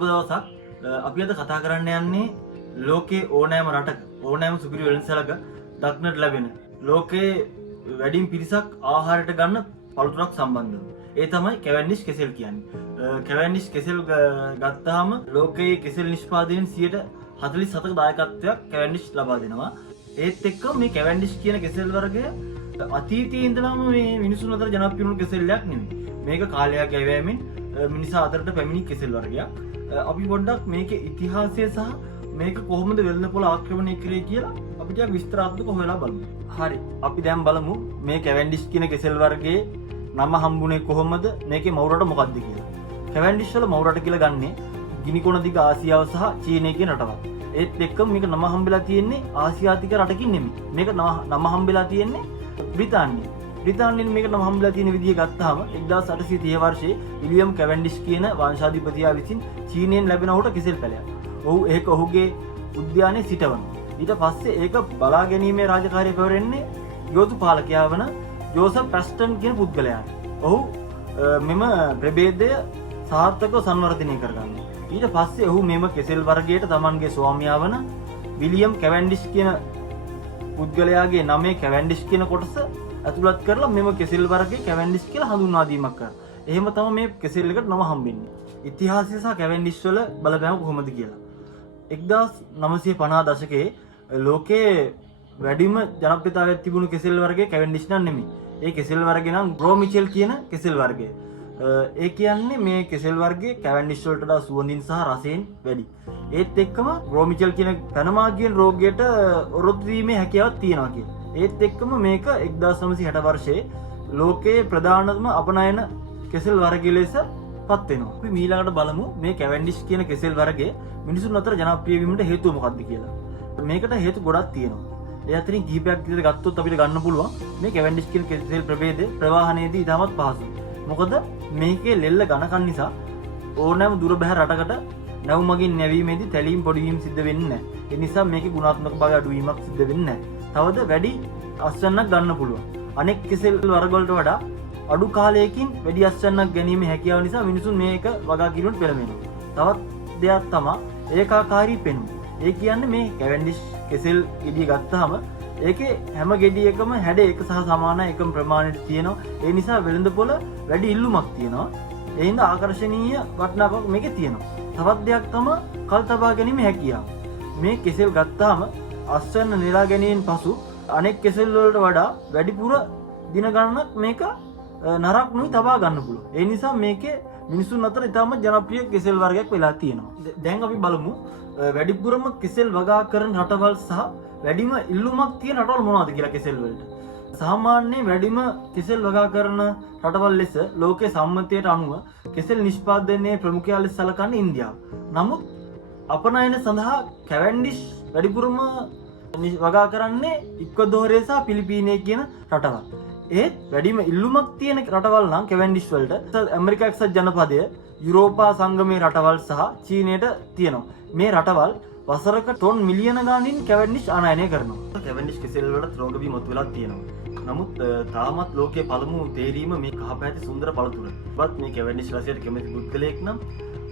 සුබ දවසක්. අපි අද කතා කරන්න යන්නේ ලෝකයේ ඕනෑම රටක ඕනෑම සුපිරි වෙළඳසැලක දක්නට ලැබෙන ලෝකයේ වැඩිම පිරිසක් ආහාරයට ගන්න පළතුරක් සම්බන්ධව. ඒ තමයි කැවන්ඩිෂ් කෙසෙල් කියන්නේ. කැවන්ඩිෂ් කෙසෙල් ගත්තාම ලෝකයේ කෙසෙල් නිෂ්පාදනයෙන් 47% දායකත්වයක් කැවන්ඩිෂ් ලබා දෙනවා. ඒත් එක්ක මේ කැවන්ඩිෂ් කියන කෙසෙල් වර්ගය අතීතයේ ඉඳලාම මේ මිනිසුන් අතර ජනප්‍රිය වුණු කෙසෙල්යක් නෙමෙයි. මේක කාලයක් ගෙවෑමෙන් මිනිසා අතරට පැමිණි කෙසෙල් වර්ගයක්. අපි පොඩ්ඩක් මේකේ ඉතිහාසය සහ මේක කොහොමද වෙළඳපොළ ආක්‍රමණය කරේ කියලා අපි ටිකක් විස්තරාත්මකව හොයලා බලමු. හරි. අපි දැන් බලමු මේ කැවන්ඩිෂ් කියන කෙසෙල් වර්ගයේ නම හම්බුනේ කොහොමද? මේකේ මවුරට මොකක්ද කියලා. කැවන්ඩිෂ් වල මවුරට කියලා ගන්නේ ගිනි කොන දිග ආසියාව සහ චීනය කියන රටවල්. ඒත් එක්කම මේක නම හම්බෙලා තියෙන්නේ ආසියාතික රටකින් නෙමෙයි. මේක නම හම්බෙලා තියෙන්නේ බ්‍රිතාන්‍යයෙන්. බ්‍රිතාන්‍යයෙන් මේක නම හම්බෙලා තියෙන විදිය ගත්තාම 1830 වර්ෂයේ විලියම් කැවන්ඩිෂ් කියන වංශාධිපතියා විසින් චීනයෙන් ලැබෙන ඔහුට කෙසෙල් පැලයක්. ඒක ඔහුගේ උද්‍යානයේ සිටවනවා. ඊට පස්සේ ඒක බලා ගැනීමේ රාජකාරිය පැවරෙන්නේ යෝධ පාලකයා වන ජෝසප් ප්‍රස්ටන් කියන පුද්ගලයාට. ඔහු මෙම ප්‍රභේදය සාර්ථකව සංවර්ධනය කරගන්නවා. ඊට පස්සේ ඔහු මෙම කෙසෙල් වර්ගයට තමන්ගේ ස්වාමියා වන විලියම් කැවන්ඩිෂ් කියන පුද්ගලයාගේ නමේ කැවන්ඩිෂ් කියන කොටස ඇතුළත් කරලා මෙම කෙසෙල් වර්ගයේ කැවන්ඩිෂ් කියලා හඳුන්වා දීමක් කරා. එහෙම තමයි මේ කෙසෙල් එකට නම හම්බෙන්නේ. ඉතිහාසය සහ කැවන්ඩිෂ් වල බලපෑම කොහොමද කියලා. 1950 දශකයේ ලෝකයේ වැඩිම ජනප්‍රියතාවයක් තිබුණු කෙසෙල් වර්ගයේ කැවන්ඩිෂ් නම් නෙමෙයි. ඒ කෙසෙල් වර්ගය නම් ග්‍රෝ මිචෙල් කියන කෙසෙල් වර්ගය. ඒ කියන්නේ මේ කෙසෙල් වර්ගයේ කැවන්ඩිෂ් වලට වඩා සුවඳින් සහ රසයෙන් වැඩි. ඒත් එක්කම ග්‍රෝ මිචෙල් කියන පැනමා කියන රෝගයට ඔරොත්තු වීමේ හැකියාවක් තියෙනවා කියන. ඒත් එක්කම මේක 1960 වර්ෂයේ ලෝකයේ ප්‍රධානම අපනයන කෙසෙල් වර්ගය ලෙස පත් වෙනවා. අපි ඊළඟට බලමු මේ කැවන්ඩිෂ් කියන කෙසෙල් වර්ගය මිනිසුන් අතර ජනප්‍රිය වීමට හේතුව මොකක්ද කියලා. මේකට හේතු ගොඩක් තියෙනවා. ඒ අතරින් කිහිපයක් විතර ගත්තොත් අපිට ගන්න පුළුවන් මේ කැවන්ඩිෂ් කියන කෙසෙල් ප්‍රභේදය ප්‍රවාහනයේදී ඉතාමත් පහසුයි. මොකද මේකේ ලෙල්ල ඝනකම් නිසා ඕනෑම දුර බැහැ රටකට නැව් මගින් නැවීමේදී තැලීම් පොඩිවීම සිද්ධ වෙන්නේ නැහැ. ඒ නිසා මේකේ ගුණාත්මක භාගය අඩුවීමක් සිද්ධ වෙන්නේ නැහැ. තවද වැඩි අස්වැන්නක් ගන්න පුළුවන්. අනෙක් කෙසෙල් වර්ග වලට වඩා අඩු කාලයකින් වැඩි අස්වැන්නක් ගැනීමේ හැකියාව නිසා මිනිසුන් මේක වගා කිරීමට පෙළඹෙනවා. තවත් දෙයක් තමයි ඒකාකාරී පෙනුම. ඒ කියන්නේ මේ කැවන්ඩිෂ් කෙසෙල් ගෙඩිය ගත්තාම ඒකේ හැම ගෙඩියකම හැඩ එක සහ සමාන එකම ප්‍රමාණයට තියෙනවා. ඒ නිසා වෙළඳපොළ වැඩි ඉල්ලුමක් තියෙනවා. ඒ හින්දා ආකර්ශනීය වටිනාකමක් මේකේ තියෙනවා. තවත් දෙයක් තමයි කල් තබා ගැනීමේ හැකියාව. මේ කෙසෙල් ගත්තාම අස්වැන්න නෙලා ගැනීමෙන් පසු අනෙක් කෙසෙල් වලට වඩා වැඩිපුර දින ගණනක් මේක නරක් නොවි තබා ගන්න පුළුවන්. ඒ නිසා මේකේ මිනිසුන් අතර ඉතාමත් ජනප්‍රිය කෙසෙල් වර්ගයක් වෙලා තියෙනවා. දැන් අපි බලමු වැඩිපුරම කෙසෙල් වගා කරන රටවල් සහ වැඩිම ඉල්ලුමක් තියෙන රටවල් මොනවද කියලා කෙසෙල් වලට. සාමාන්‍යයෙන් වැඩිම කෙසෙල් වගා කරන රටවල් ලෙස ලෝකයේ සම්මතයට අනුව කෙසෙල් නිෂ්පාදනයේ ප්‍රමුඛයා ලෙස සැලකන්නේ ඉන්දියාව. නමුත් අපනයන සඳහා කැවන්ඩිෂ් වැඩිපුරම වගා කරන්නේ ඉක්වදෝරය සහ පිලිපීනය කියන රටවල්. ඒත් වැඩිම ඉල්ලුමක් තියෙන රටවල් නම් කැවන්ඩිෂ් වලට ඇමරිකා එක්සත් ජනපදය, යුරෝපා සංගමේ රටවල් සහ චීනයට තියෙනවා. මේ රටවල් වසරක ටොන් මිලියන ගණනින් කැවන්ඩිෂ් ආනයනය කරනවා. කැවන්ඩිෂ් කෙසෙල් වලට රෝග බිම මතු වෙලා තියෙනවා. නමුත් තාමත් ලෝකයේ පළමු තේරීම මේ කහ පැහැති සුන්දර පළතුර. ඔබත් මේ කැවන්ඩිෂ් රසයට කැමති පුද්ගලයෙක් නම්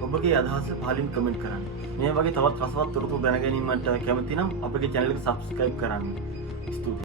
ඔබගේ අදහස පහලින් කමෙන්ට් කරන්න. මේ වගේ තවත් රසවත් තොරතුරු දැන ගැනීමට කැමති නම් අපගේ channel එක subscribe කරන්න. ස්තුතියි.